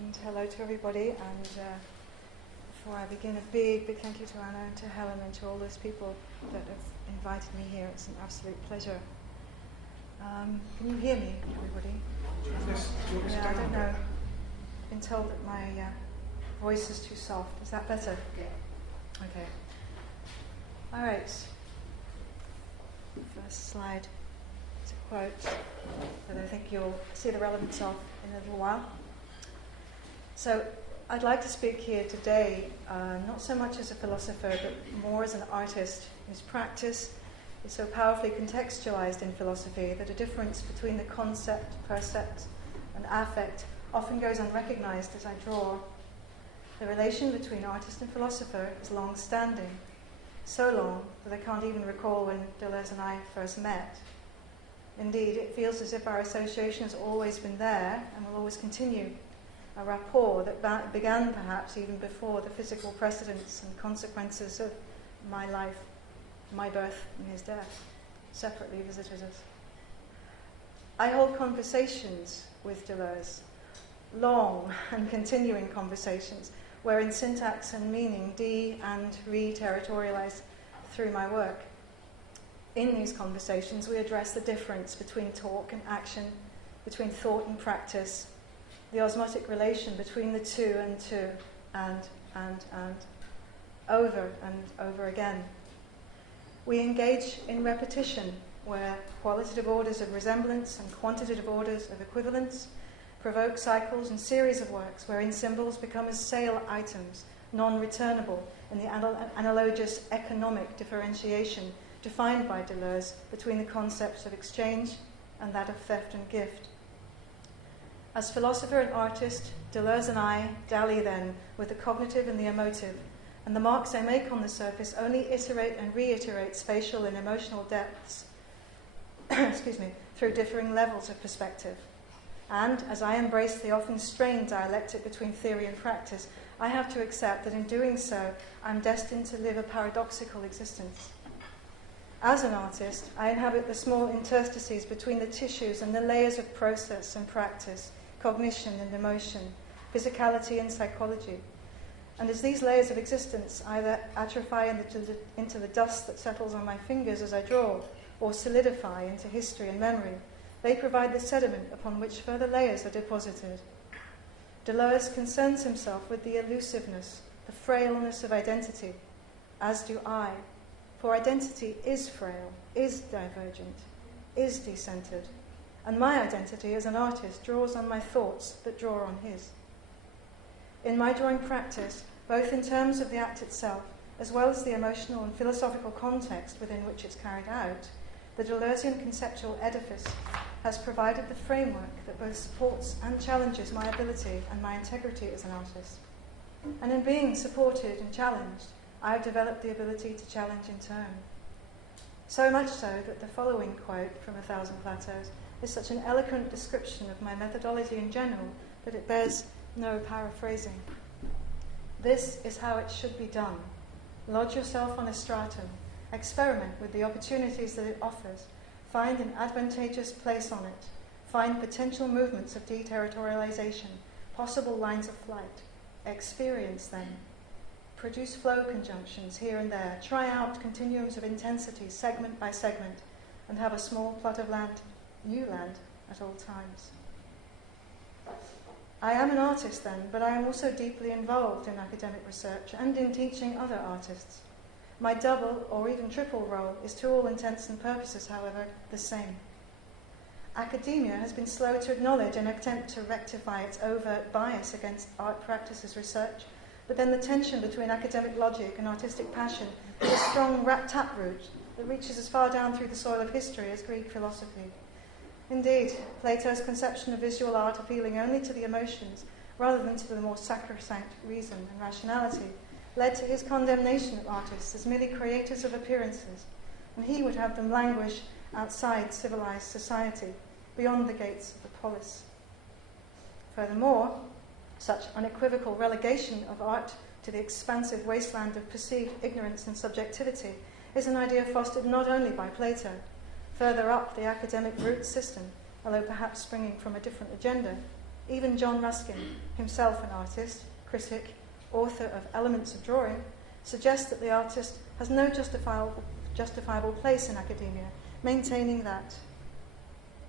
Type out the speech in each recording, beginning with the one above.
and hello to everybody. And before I begin, a big thank you to Anna and to Helen and to all those people that have invited me here. It's an absolute pleasure. Can you hear me, everybody? Yes. Yeah, I don't know. I've been told that my voice is too soft. Is that better? Yeah. Okay. All right. First slide. It's a quote that I think you'll see the relevance of in a little while. So I'd like to speak here today, not so much as a philosopher, but more as an artist whose practice is so powerfully contextualized in philosophy that a difference between the concept, percept, and affect often goes unrecognized as I draw. The relation between artist and philosopher is long-standing, so long that I can't even recall when Deleuze and I first met. Indeed, it feels as if our association has always been there and will always continue, a rapport that began perhaps even before the physical precedents and consequences of my life, my birth and his death, separately visited us. I hold conversations with Deleuze, long and continuing conversations, wherein syntax and meaning de- and re-territorialize through my work. In these conversations, we address the difference between talk and action, between thought and practice, the osmotic relation between the two and over again. We engage in repetition, where qualitative orders of resemblance and quantitative orders of equivalence provoke cycles and series of works wherein symbols become as sale items, non-returnable in the analogous economic differentiation defined by Deleuze between the concepts of exchange and that of theft and gift. As philosopher and artist, Deleuze and I dally then with the cognitive and the emotive, and the marks I make on the surface only iterate and reiterate spatial and emotional depths through differing levels of perspective. And as I embrace the often strained dialectic between theory and practice, I have to accept that in doing so, I'm destined to live a paradoxical existence. As an artist, I inhabit the small interstices between the tissues and the layers of process and practice, cognition and emotion, physicality and psychology. And as these layers of existence either atrophy into the dust that settles on my fingers as I draw, or solidify into history and memory, they provide the sediment upon which further layers are deposited. Deleuze concerns himself with the elusiveness, the frailness of identity, as do I, for identity is frail, is divergent, is decentered, and my identity as an artist draws on my thoughts that draw on his. In my drawing practice, both in terms of the act itself, as well as the emotional and philosophical context within which it's carried out, the Deleuzean conceptual edifice has provided the framework that both supports and challenges my ability and my integrity as an artist. And in being supported and challenged, I have developed the ability to challenge in turn. So much so that the following quote from A Thousand Plateaus is such an eloquent description of my methodology in general that it bears no paraphrasing. This is how it should be done. Lodge yourself on a stratum, experiment with the opportunities that it offers, find an advantageous place on it, find potential movements of deterritorialization, possible lines of flight, experience them. Produce flow conjunctions here and there, try out continuums of intensity segment by segment, and have a small plot of land, new land, at all times. I am an artist then, but I am also deeply involved in academic research and in teaching other artists. My double or even triple role is to all intents and purposes, however, the same. Academia has been slow to acknowledge and attempt to rectify its overt bias against art practices research, but then the tension between academic logic and artistic passion is a strong taproot that reaches as far down through the soil of history as Greek philosophy. Indeed, Plato's conception of visual art appealing only to the emotions rather than to the more sacrosanct reason and rationality led to his condemnation of artists as merely creators of appearances, and he would have them languish outside civilized society, beyond the gates of the polis. Furthermore, such unequivocal relegation of art to the expansive wasteland of perceived ignorance and subjectivity is an idea fostered not only by Plato. Further up the academic root system, although perhaps springing from a different agenda, Even John Ruskin, himself an artist, critic, author of Elements of Drawing, suggests that the artist has no justifiable place in academia, maintaining that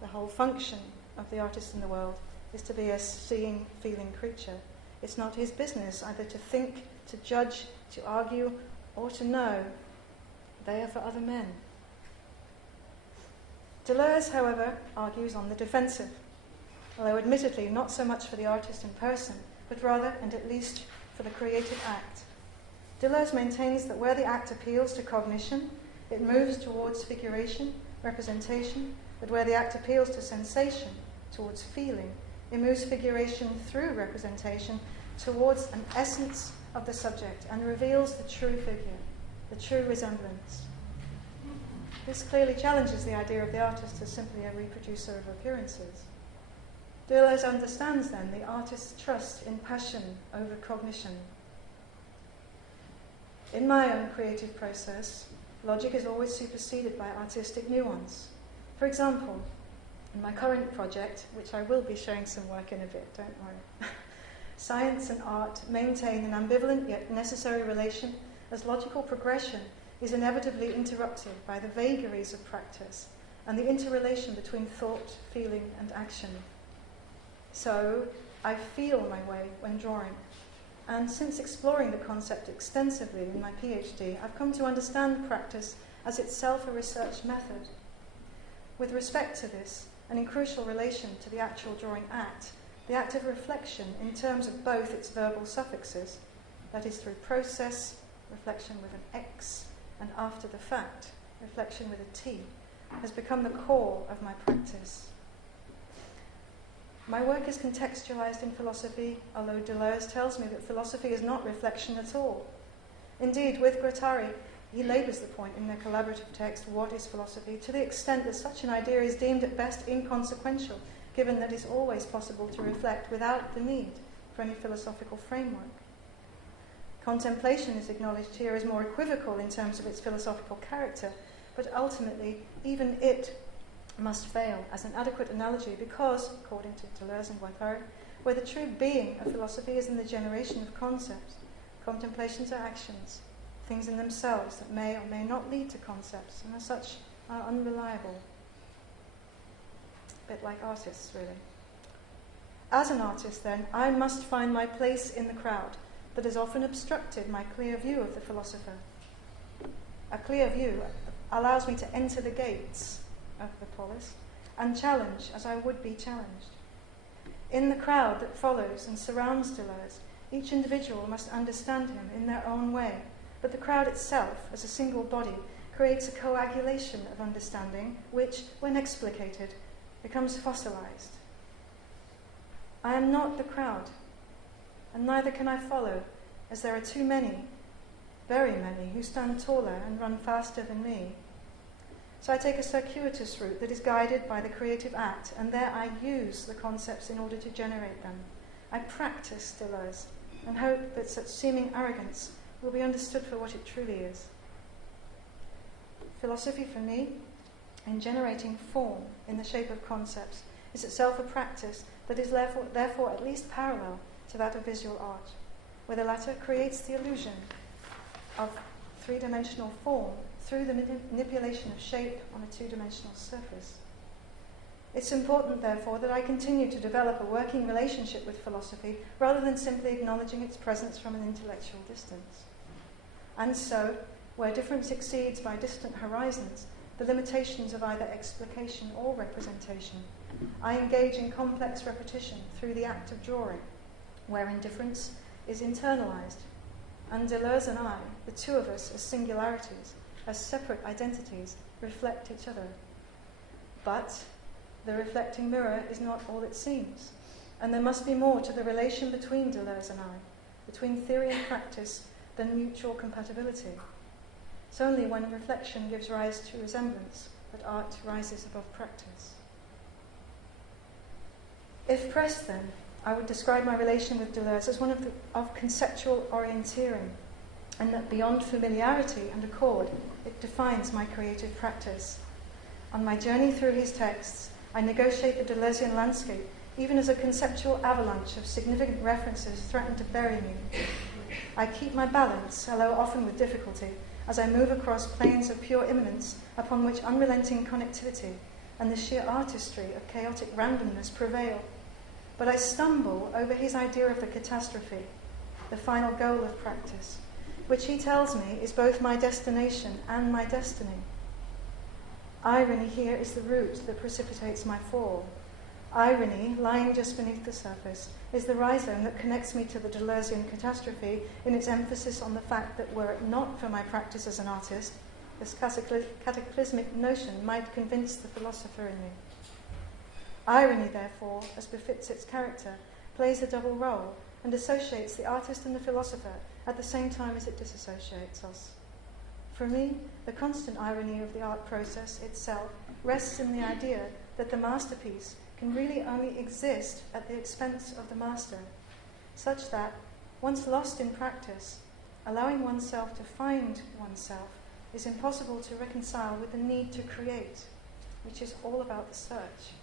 the whole function of the artist in the world is to be a seeing, feeling creature. It's not his business either to think, to judge, to argue, or to know. They are for other men. Deleuze, however, argues on the defensive, although admittedly not so much for the artist in person, but rather, and at least, for the creative act. Deleuze maintains that where the act appeals to cognition, it moves towards figuration, representation, but where the act appeals to sensation, towards feeling, it moves figuration through representation towards an essence of the subject and reveals the true figure, the true resemblance. This clearly challenges the idea of the artist as simply a reproducer of appearances. Deleuze understands, then, the artist's trust in passion over cognition. In my own creative process, logic is always superseded by artistic nuance. For example, in my current project, which I will be showing some work in a bit, don't worry, science and art maintain an ambivalent yet necessary relation as logical progression is inevitably interrupted by the vagaries of practice and the interrelation between thought, feeling, and action. So, I feel my way when drawing. And since exploring the concept extensively in my PhD, I've come to understand practice as itself a research method. With respect to this, and in crucial relation to the actual drawing act, the act of reflection in terms of both its verbal suffixes, that is through process, reflection with an X, and after the fact, reflection with a T, has become the core of my practice. My work is contextualized in philosophy, although Deleuze tells me that philosophy is not reflection at all. Indeed, with Guattari, he labours the point in their collaborative text, What is Philosophy?, to the extent that such an idea is deemed at best inconsequential, given that it's always possible to reflect without the need for any philosophical framework. Contemplation is acknowledged here as more equivocal in terms of its philosophical character, but ultimately even it must fail as an adequate analogy because, according to Deleuze and Guattari, where the true being of philosophy is in the generation of concepts, contemplations are actions, things in themselves that may or may not lead to concepts, and as such are unreliable. A bit like artists, really. As an artist, then, I must find my place in the crowd that has often obstructed my clear view of the philosopher. A clear view allows me to enter the gates of the polis and challenge as I would be challenged. In the crowd that follows and surrounds Deleuze, each individual must understand him in their own way, but the crowd itself, as a single body, creates a coagulation of understanding which, when explicated, becomes fossilized. I am not the crowd, and neither can I follow, as there are too many, very many, who stand taller and run faster than me. So I take a circuitous route that is guided by the creative act, and there I use the concepts in order to generate them. I practice Deleuze, and hope that such seeming arrogance will be understood for what it truly is. Philosophy for me, in generating form in the shape of concepts, is itself a practice that is therefore at least parallel to that of visual art, where the latter creates the illusion of three-dimensional form through the manipulation of shape on a two-dimensional surface. It's important, therefore, that I continue to develop a working relationship with philosophy rather than simply acknowledging its presence from an intellectual distance. And so, where difference exceeds by distant horizons the limitations of either explication or representation, I engage in complex repetition through the act of drawing, wherein difference is internalized, and Deleuze and I, the two of us as singularities, as separate identities, reflect each other. But the reflecting mirror is not all it seems, and there must be more to the relation between Deleuze and I, between theory and practice, than mutual compatibility. It's only when reflection gives rise to resemblance that art rises above practice. If pressed, then, I would describe my relation with Deleuze as one of conceptual orienteering, and that beyond familiarity and accord, it defines my creative practice. On my journey through his texts, I negotiate the Deleuzian landscape even as a conceptual avalanche of significant references threaten to bury me. I keep my balance, although often with difficulty, as I move across planes of pure immanence upon which unrelenting connectivity and the sheer artistry of chaotic randomness prevail. But I stumble over his idea of the catastrophe, the final goal of practice, which he tells me is both my destination and my destiny. Irony here is the root that precipitates my fall. Irony, lying just beneath the surface, is the rhizome that connects me to the Deleuzean catastrophe in its emphasis on the fact that were it not for my practice as an artist, this cataclysmic notion might convince the philosopher in me. Irony, therefore, as befits its character, plays a double role and associates the artist and the philosopher at the same time as it disassociates us. For me, the constant irony of the art process itself rests in the idea that the masterpiece can really only exist at the expense of the master, such that, once lost in practice, allowing oneself to find oneself is impossible to reconcile with the need to create, which is all about the search.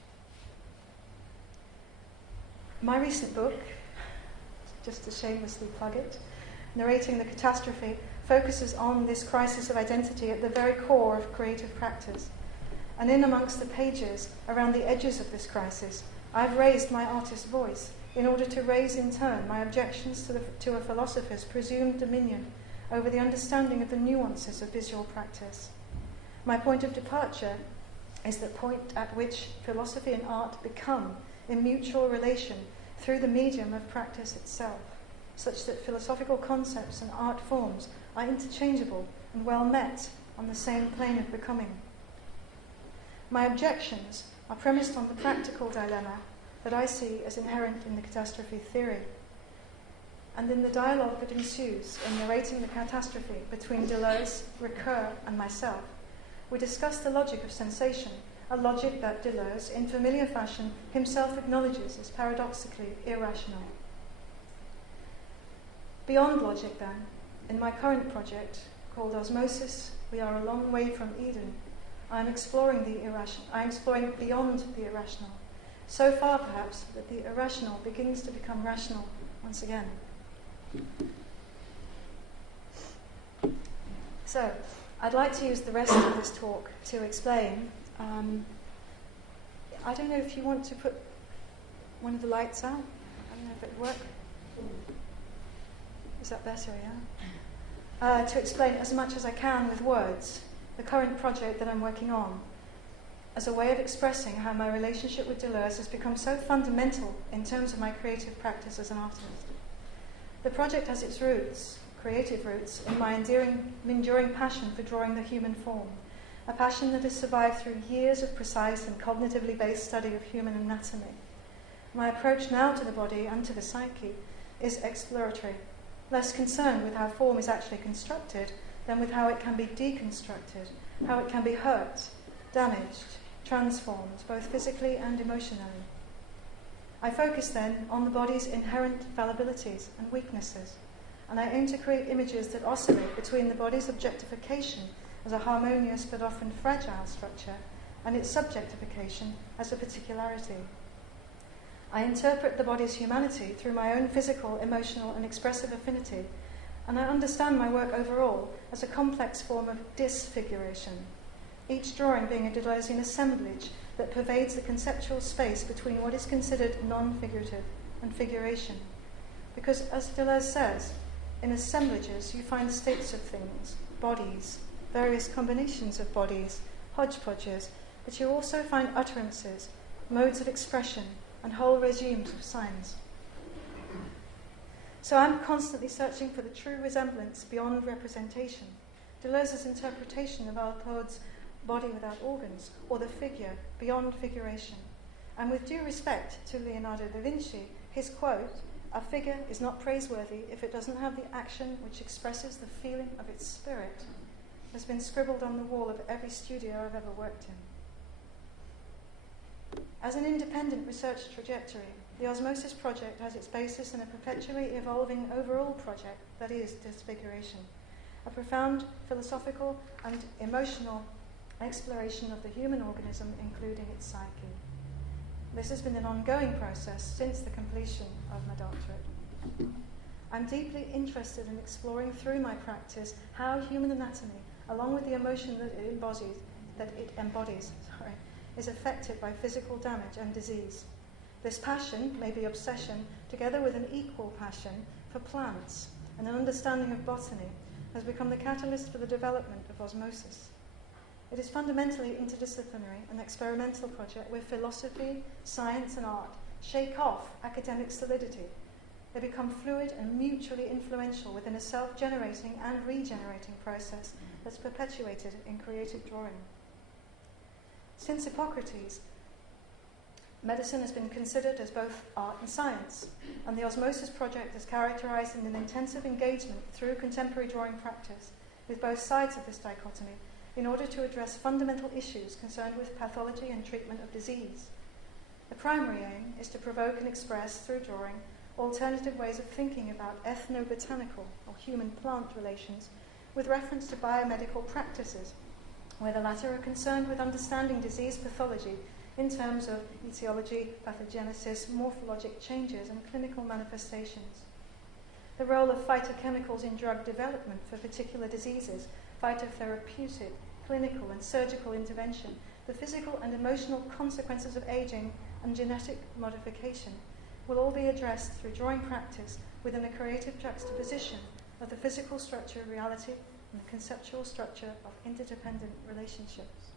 My recent book, just to shamelessly plug it, Narrating the Catastrophe, focuses on this crisis of identity at the very core of creative practice. And in amongst the pages, around the edges of this crisis, I've raised my artist's voice in order to raise in turn my objections to a philosopher's presumed dominion over the understanding of the nuances of visual practice. My point of departure is the point at which philosophy and art become in mutual relation through the medium of practice itself, such that philosophical concepts and art forms are interchangeable and well met on the same plane of becoming. My objections are premised on the practical dilemma that I see as inherent in the catastrophe theory, and in the dialogue that ensues in Narrating the Catastrophe between Deleuze, Ricoeur, and myself, we discuss the logic of sensation, a logic that Deleuze, in familiar fashion, himself acknowledges as paradoxically irrational. Beyond logic, then, in my current project, called Osmosis, We Are a Long Way from Eden, I am exploring the irrational. I am exploring beyond the irrational, so far perhaps that the irrational begins to become rational once again. So, I'd like to use the rest of this talk to explain. I don't know if you want to put one of the lights out. I don't know if it would work. Is that better, yeah? To explain as much as I can with words the current project that I'm working on, as a way of expressing how my relationship with Deleuze has become so fundamental in terms of my creative practice as an artist. The project has its roots, creative roots, in my enduring passion for drawing the human form, a passion that has survived through years of precise and cognitively based study of human anatomy. My approach now to the body and to the psyche is exploratory, less concerned with how form is actually constructed than with how it can be deconstructed, how it can be hurt, damaged, transformed, both physically and emotionally. I focus then on the body's inherent fallibilities and weaknesses, and I aim to create images that oscillate between the body's objectification as a harmonious but often fragile structure and its subjectification as a particularity. I interpret the body's humanity through my own physical, emotional, and expressive affinity, and I understand my work overall as a complex form of disfiguration, each drawing being a Deleuzean assemblage that pervades the conceptual space between what is considered non-figurative and figuration. Because, as Deleuze says, in assemblages you find states of things, bodies, various combinations of bodies, hodgepodges, but you also find utterances, modes of expression, and whole regimes of signs. So I'm constantly searching for the true resemblance beyond representation, Deleuze's interpretation of Alpode's body without organs, or the figure beyond figuration. And with due respect to Leonardo da Vinci, his quote, "A figure is not praiseworthy if it doesn't have the action which expresses the feeling of its spirit," has been scribbled on the wall of every studio I've ever worked in. As an independent research trajectory, the Osmosis project has its basis in a perpetually evolving overall project that is disfiguration, a profound philosophical and emotional exploration of the human organism, including its psyche. This has been an ongoing process since the completion of my doctorate. I'm deeply interested in exploring through my practice how human anatomy, along with the emotion that it embodies, is affected by physical damage and disease. This passion, maybe obsession, together with an equal passion for plants and an understanding of botany, has become the catalyst for the development of Osmosis. It is fundamentally interdisciplinary, an experimental project where philosophy, science, and art shake off academic solidity. They become fluid and mutually influential within a self-generating and regenerating process that's perpetuated in creative drawing. Since Hippocrates, medicine has been considered as both art and science, and the Osmosis project is characterized in an intensive engagement through contemporary drawing practice with both sides of this dichotomy in order to address fundamental issues concerned with pathology and treatment of disease. The primary aim is to provoke and express through drawing alternative ways of thinking about ethnobotanical or human-plant relations with reference to biomedical practices, where the latter are concerned with understanding disease pathology in terms of etiology, pathogenesis, morphologic changes, and clinical manifestations. The role of phytochemicals in drug development for particular diseases, phytotherapeutic, clinical, and surgical intervention, the physical and emotional consequences of aging and genetic modification will all be addressed through drawing practice within a creative juxtaposition of the physical structure of reality and the conceptual structure of interdependent relationships.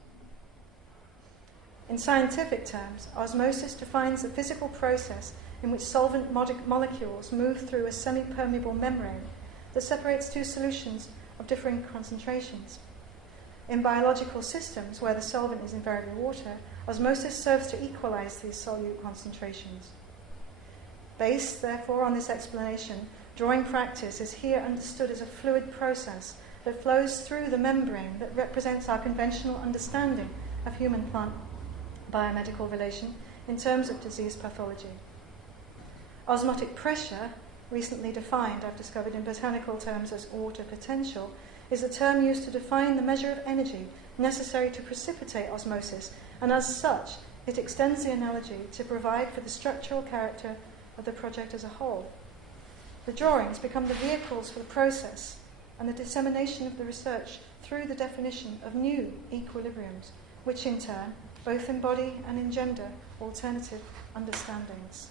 In scientific terms, osmosis defines the physical process in which solvent molecules move through a semi-permeable membrane that separates two solutions of differing concentrations. In biological systems, where the solvent is invariably water, osmosis serves to equalize these solute concentrations. Based, therefore, on this explanation, drawing practice is here understood as a fluid process that flows through the membrane that represents our conventional understanding of human-plant biomedical relation in terms of disease pathology. Osmotic pressure, recently defined, I've discovered in botanical terms as water potential, is a term used to define the measure of energy necessary to precipitate osmosis, and as such, it extends the analogy to provide for the structural character of the project as a whole. The drawings become the vehicles for the process and the dissemination of the research through the definition of new equilibriums, which in turn both embody and engender alternative understandings.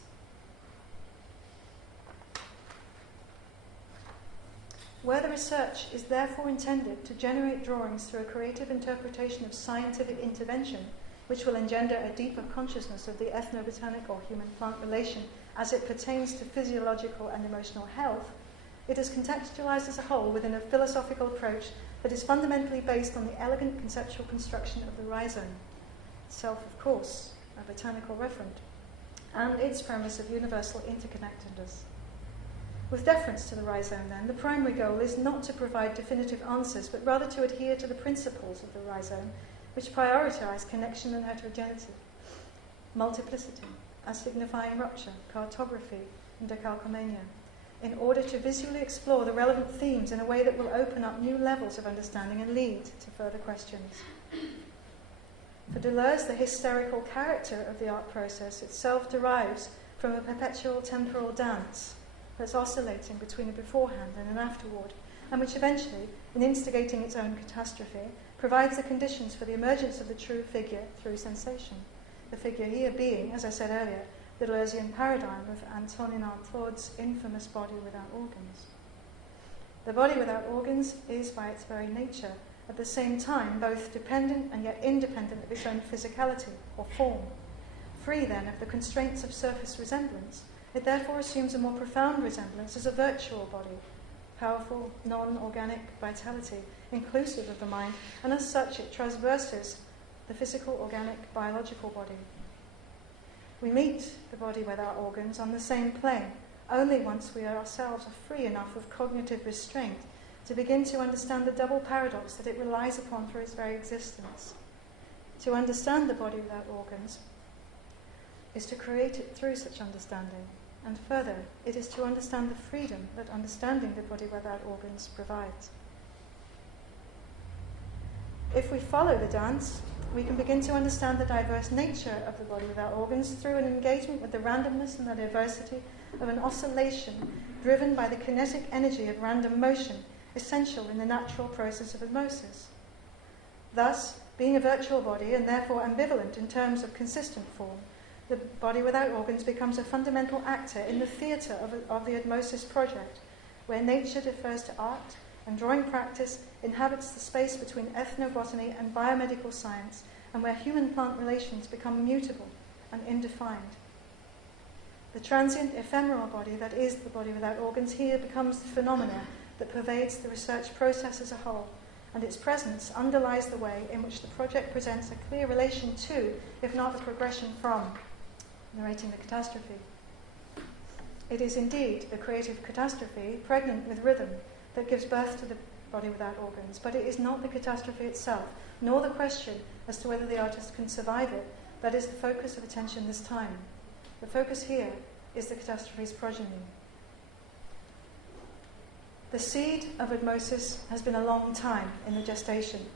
Where the research is therefore intended to generate drawings through a creative interpretation of scientific intervention, which will engender a deeper consciousness of the ethnobotanic or human-plant relation as it pertains to physiological and emotional health, it is contextualized as a whole within a philosophical approach that is fundamentally based on the elegant conceptual construction of the rhizome, itself, of course, a botanical referent, and its premise of universal interconnectedness. With deference to the rhizome, then, the primary goal is not to provide definitive answers, but rather to adhere to the principles of the rhizome, which prioritize connection and heterogeneity, multiplicity, as signifying rupture, cartography, and decalcomania, in order to visually explore the relevant themes in a way that will open up new levels of understanding and lead to further questions. For Deleuze, the hysterical character of the art process itself derives from a perpetual temporal dance that's oscillating between a beforehand and an afterward, and which eventually, in instigating its own catastrophe, provides the conditions for the emergence of the true figure through sensation. The figure here being, as I said earlier, the Deleuzian paradigm of Antonin Artaud's infamous body without organs. The body without organs is, by its very nature, at the same time both dependent and yet independent of its own physicality or form. Free, then, of the constraints of surface resemblance, it therefore assumes a more profound resemblance as a virtual body, powerful, non-organic vitality, inclusive of the mind, and as such it traverses the physical, organic, biological body. We meet the body without organs on the same plane, only once we ourselves are free enough of cognitive restraint to begin to understand the double paradox that it relies upon for its very existence. To understand the body without organs is to create it through such understanding, and further, it is to understand the freedom that understanding the body without organs provides. If we follow the dance, we can begin to understand the diverse nature of the body without organs through an engagement with the randomness and the diversity of an oscillation driven by the kinetic energy of random motion, essential in the natural process of osmosis. Thus, being a virtual body and therefore ambivalent in terms of consistent form, the body without organs becomes a fundamental actor in the theatre of the Osmosis project, where nature defers to art and drawing practice inhabits the space between ethnobotany and biomedical science, and where human-plant relations become mutable and indefined. The transient, ephemeral body that is the body without organs here becomes the phenomena that pervades the research process as a whole, and its presence underlies the way in which the project presents a clear relation to, if not a progression from, Narrating the Catastrophe. It is indeed the creative catastrophe, pregnant with rhythm, that gives birth to the body without organs, but it is not the catastrophe itself, nor the question as to whether the artist can survive it, that is the focus of attention this time. The focus here is the catastrophe's progeny. The seed of Osmosis has been a long time in the gestation,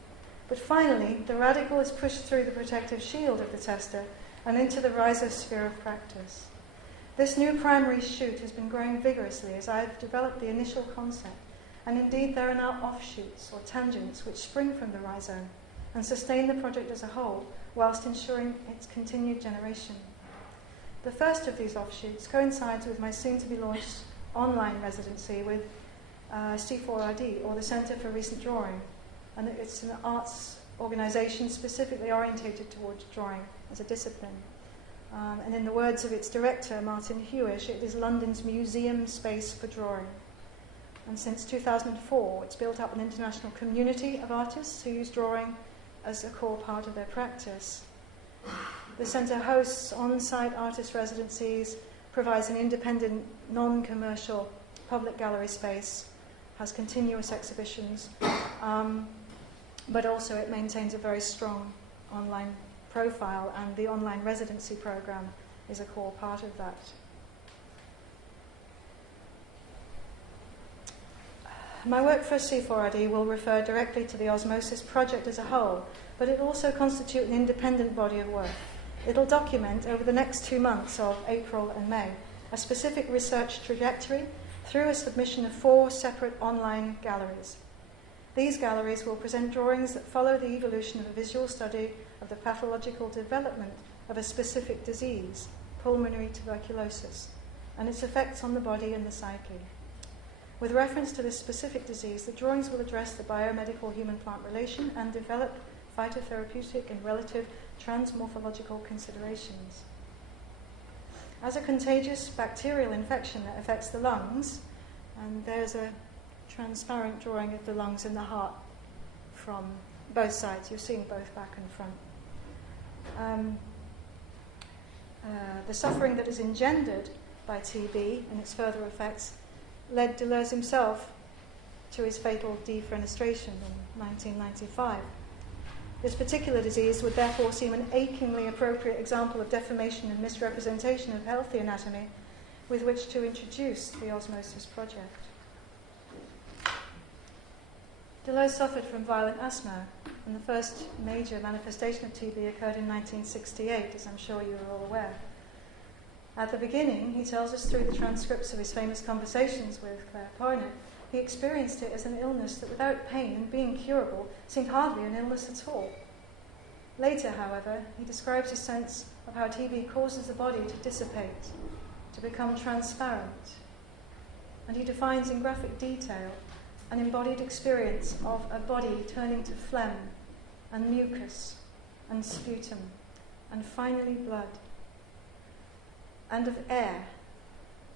but finally the radical is pushed through the protective shield of the tester and into the rhizosphere of practice. This new primary shoot has been growing vigorously as I have developed the initial concept, and indeed there are now offshoots or tangents which spring from the rhizome and sustain the project as a whole whilst ensuring its continued generation. The first of these offshoots coincides with my soon-to-be launched online residency with C4RD, or the Centre for Recent Drawing, and it's an arts organisation specifically orientated towards drawing as a discipline. And in the words of its director, Martin Hewish, it is London's museum space for drawing. And since 2004, it's built up an international community of artists who use drawing as a core part of their practice. The centre hosts on-site artist residencies, provides an independent, non-commercial public gallery space, has continuous exhibitions, but also it maintains a very strong online profile, and the online residency program is a core part of that. My work for C4RD will refer directly to the Osmosis project as a whole, but it will also constitute an independent body of work. It'll document over the next 2 months of April and May a specific research trajectory through a submission of 4 separate online galleries. These galleries will present drawings that follow the evolution of a visual study of the pathological development of a specific disease, pulmonary tuberculosis, and its effects on the body and the psyche. With reference to this specific disease, the drawings will address the biomedical human-plant relation and develop phytotherapeutic and relative transmorphological considerations. As a contagious bacterial infection that affects the lungs, and there's a transparent drawing of the lungs and the heart from both sides. You're seeing both back and front. The suffering that is engendered by TB and its further effects led Deleuze himself to his fatal defenestration in 1995. This particular disease would therefore seem an achingly appropriate example of deformation and misrepresentation of healthy anatomy with which to introduce the Osmosis project. Deleuze suffered from violent asthma, and the first major manifestation of TB occurred in 1968, as I'm sure you are all aware. At the beginning, he tells us through the transcripts of his famous conversations with Claire Poinet, he experienced it as an illness that without pain and being curable seemed hardly an illness at all. Later, however, he describes his sense of how TB causes the body to dissipate, to become transparent, and he defines in graphic detail an embodied experience of a body turning to phlegm and mucus and sputum and finally blood, and of air,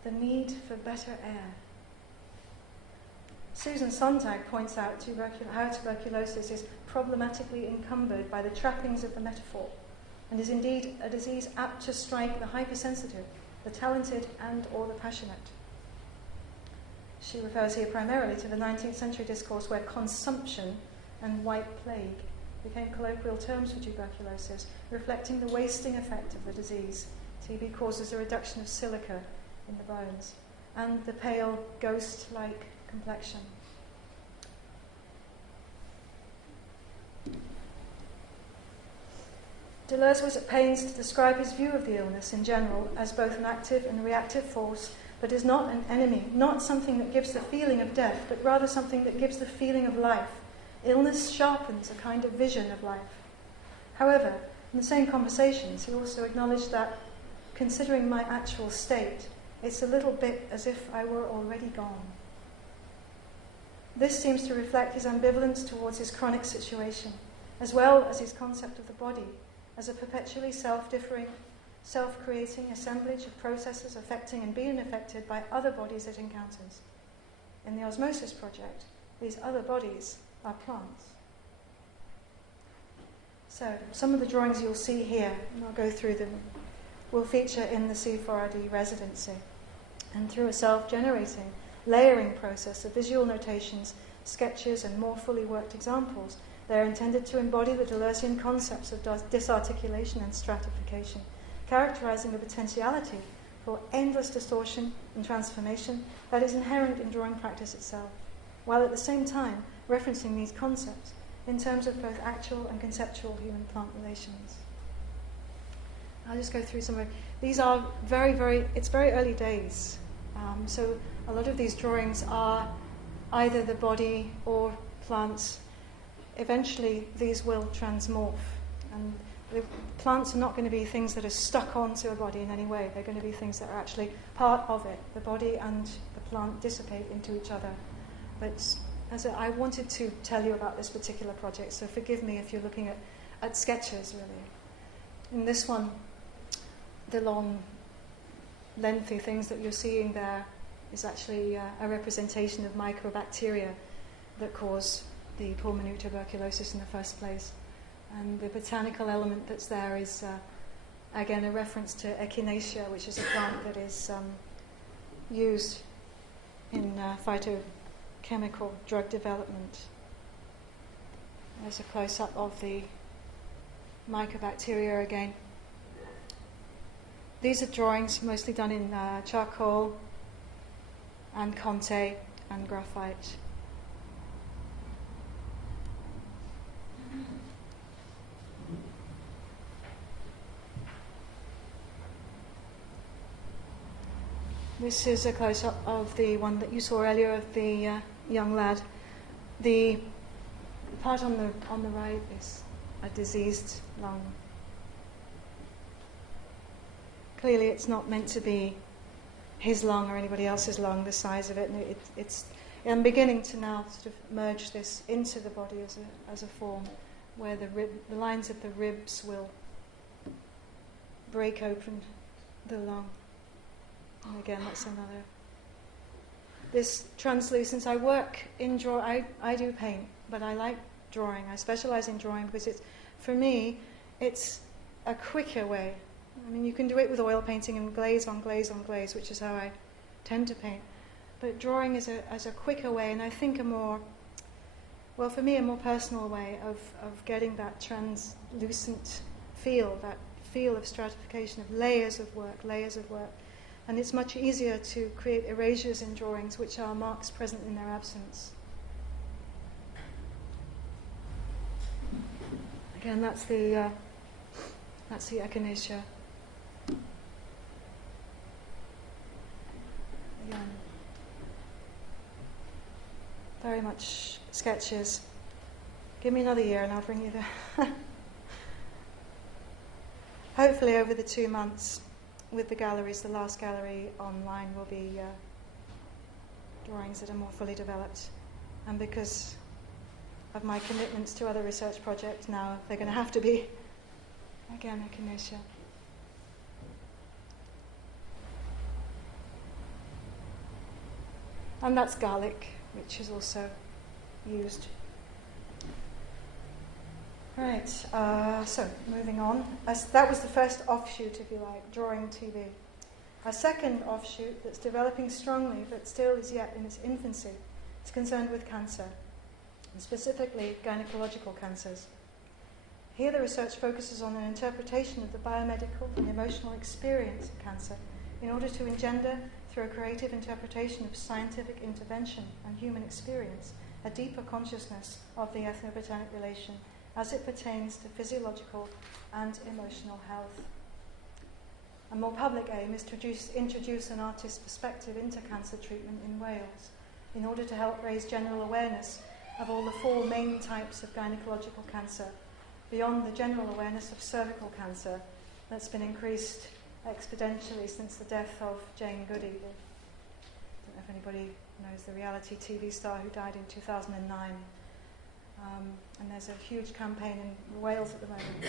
the need for better air. Susan Sontag points out how tuberculosis is problematically encumbered by the trappings of the metaphor and is indeed a disease apt to strike the hypersensitive, the talented and or the passionate. She refers here primarily to the 19th century discourse where consumption and white plague became colloquial terms for tuberculosis, reflecting the wasting effect of the disease. TB causes a reduction of silica in the bones and the pale, ghost-like complexion. Deleuze was at pains to describe his view of the illness in general as both an active and reactive force, but is not an enemy, not something that gives the feeling of death, but rather something that gives the feeling of life. Illness sharpens a kind of vision of life. However, in the same conversations, he also acknowledged that, considering my actual state, it's a little bit as if I were already gone. This seems to reflect his ambivalence towards his chronic situation, as well as his concept of the body as a perpetually self-differing, self-creating assemblage of processes affecting and being affected by other bodies it encounters. In the Osmosis project, these other bodies are plants. So, some of the drawings you'll see here, and I'll go through them, will feature in the C4RD residency. And through a self-generating, layering process of visual notations, sketches, and more fully worked examples, they are intended to embody the Deleuzean concepts of disarticulation and stratification, characterizing the potentiality for endless distortion and transformation that is inherent in drawing practice itself, while at the same time referencing these concepts in terms of both actual and conceptual human-plant relations. I'll just go through some of it. These are it's very early days. So a lot of these drawings are either the body or plants. Eventually, these will transmorph. And the plants are not going to be things that are stuck onto a body in any way. They're going to be things that are actually part of it. The body and the plant dissipate into each other. But I wanted to tell you about this particular project, so forgive me if you're looking at sketches, really. In this one, the long, lengthy things that you're seeing there is actually a representation of microbacteria that cause the pulmonary tuberculosis in the first place. And the botanical element that's there is, again, a reference to echinacea, which is a plant that is used in phytochemical drug development. There's a close-up of the mycobacteria again. These are drawings mostly done in charcoal and Conte and graphite. This is a close-up of the one that you saw earlier of the young lad. The part on the right is a diseased lung. Clearly, it's not meant to be his lung or anybody else's lung, the size of it. And I'm beginning to now sort of merge this into the body as a form, where the lines of the ribs will break open the lung. And again, that's another. This translucence, I work in I do paint, but I like drawing. I specialize in drawing because for me, it's a quicker way. I mean, you can do it with oil painting and glaze on glaze on glaze, which is how I tend to paint. But drawing is a quicker way, and I think for me, a more personal way of getting that translucent feel, that feel of stratification, of layers of work. And it's much easier to create erasures in drawings, which are marks present in their absence. Again, that's the echinacea. Again, very much sketches. Give me another year and I'll bring you there. Hopefully over the 2 months with the galleries, the last gallery online will be drawings that are more fully developed. And because of my commitments to other research projects now, they're going to have to be, again, echinacea. And that's garlic, which is also used. Right, so moving on. That was the first offshoot, if you like, drawing TV. A second offshoot that's developing strongly, but still is yet in its infancy, is concerned with cancer, and specifically gynecological cancers. Here the research focuses on an interpretation of the biomedical and emotional experience of cancer in order to engender, through a creative interpretation of scientific intervention and human experience, a deeper consciousness of the ethnobotanic relation as it pertains to physiological and emotional health. A more public aim is to introduce an artist's perspective into cancer treatment in Wales in order to help raise general awareness of all the 4 main types of gynecological cancer, beyond the general awareness of cervical cancer that's been increased exponentially since the death of Jane Goody. I don't know if anybody knows the reality TV star who died in 2009. And there's a huge campaign in Wales at the moment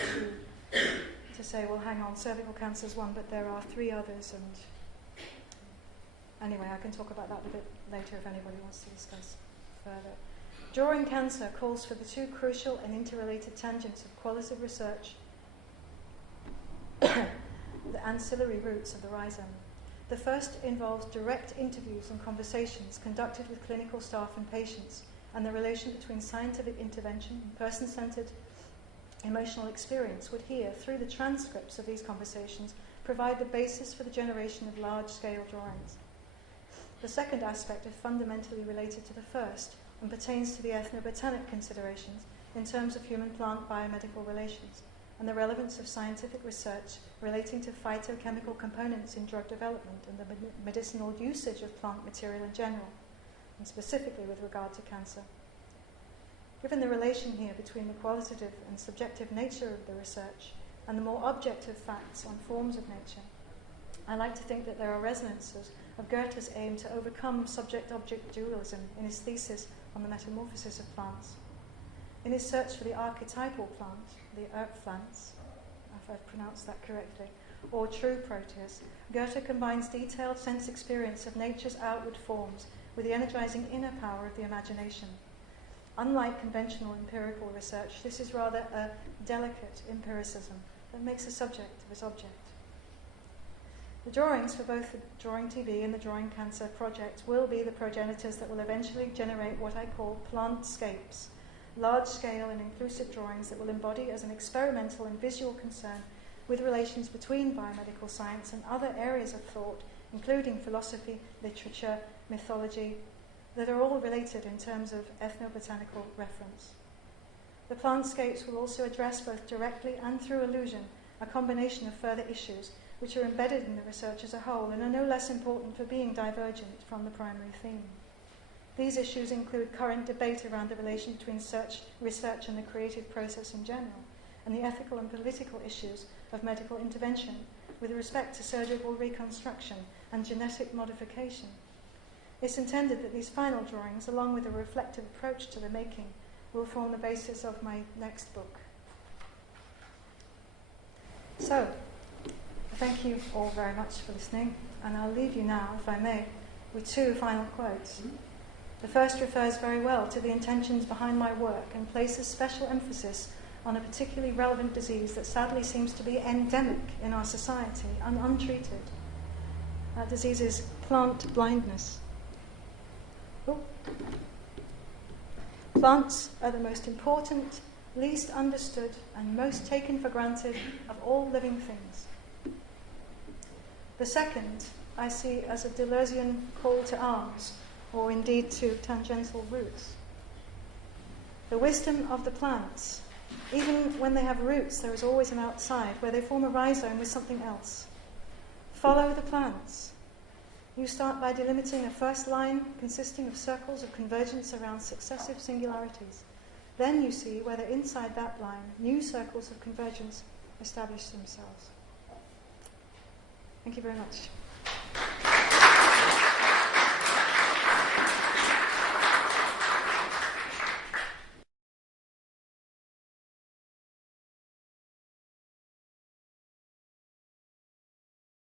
to say, well, hang on, cervical cancer is one, but there are 3 others. And anyway, I can talk about that a bit later if anybody wants to discuss further. Drawing cancer calls for the 2 crucial and interrelated tangents of qualitative research, the ancillary roots of the rhizome. The first involves direct interviews and conversations conducted with clinical staff and patients, and the relation between scientific intervention and person-centered emotional experience would here, through the transcripts of these conversations, provide the basis for the generation of large-scale drawings. The second aspect is fundamentally related to the first and pertains to the ethnobotanic considerations in terms of human-plant biomedical relations and the relevance of scientific research relating to phytochemical components in drug development and the medicinal usage of plant material in general, and specifically with regard to cancer. Given the relation here between the qualitative and subjective nature of the research and the more objective facts on forms of nature, I like to think that there are resonances of Goethe's aim to overcome subject-object dualism in his thesis on the metamorphosis of plants. In his search for the archetypal plant, the Erbpflanz, if I've pronounced that correctly, or true Proteus, Goethe combines detailed sense experience of nature's outward forms with the energizing inner power of the imagination. Unlike conventional empirical research, this is rather a delicate empiricism that makes a subject of its object. The drawings for both the Drawing TB and the Drawing Cancer project will be the progenitors that will eventually generate what I call plantscapes, large-scale and inclusive drawings that will embody as an experimental and visual concern with relations between biomedical science and other areas of thought, including philosophy, literature, mythology, that are all related in terms of ethnobotanical reference. The plantscapes will also address both directly and through allusion a combination of further issues which are embedded in the research as a whole and are no less important for being divergent from the primary theme. These issues include current debate around the relation between research and the creative process in general, and the ethical and political issues of medical intervention with respect to surgical reconstruction and genetic modification. It's intended that these final drawings, along with a reflective approach to the making, will form the basis of my next book. So, thank you all very much for listening, and I'll leave you now, if I may, with 2 final quotes. The first refers very well to the intentions behind my work and places special emphasis on a particularly relevant disease that sadly seems to be endemic in our society and untreated. That disease is plant blindness. Plants are the most important, least understood, and most taken for granted of all living things. The second I see as a Deleuzian call to arms, or indeed to tangential roots. The wisdom of the plants. Even when they have roots, there is always an outside where they form a rhizome with something else. Follow the plants. You start by delimiting a first line consisting of circles of convergence around successive singularities. Then you see whether inside that line new circles of convergence establish themselves. Thank you very much.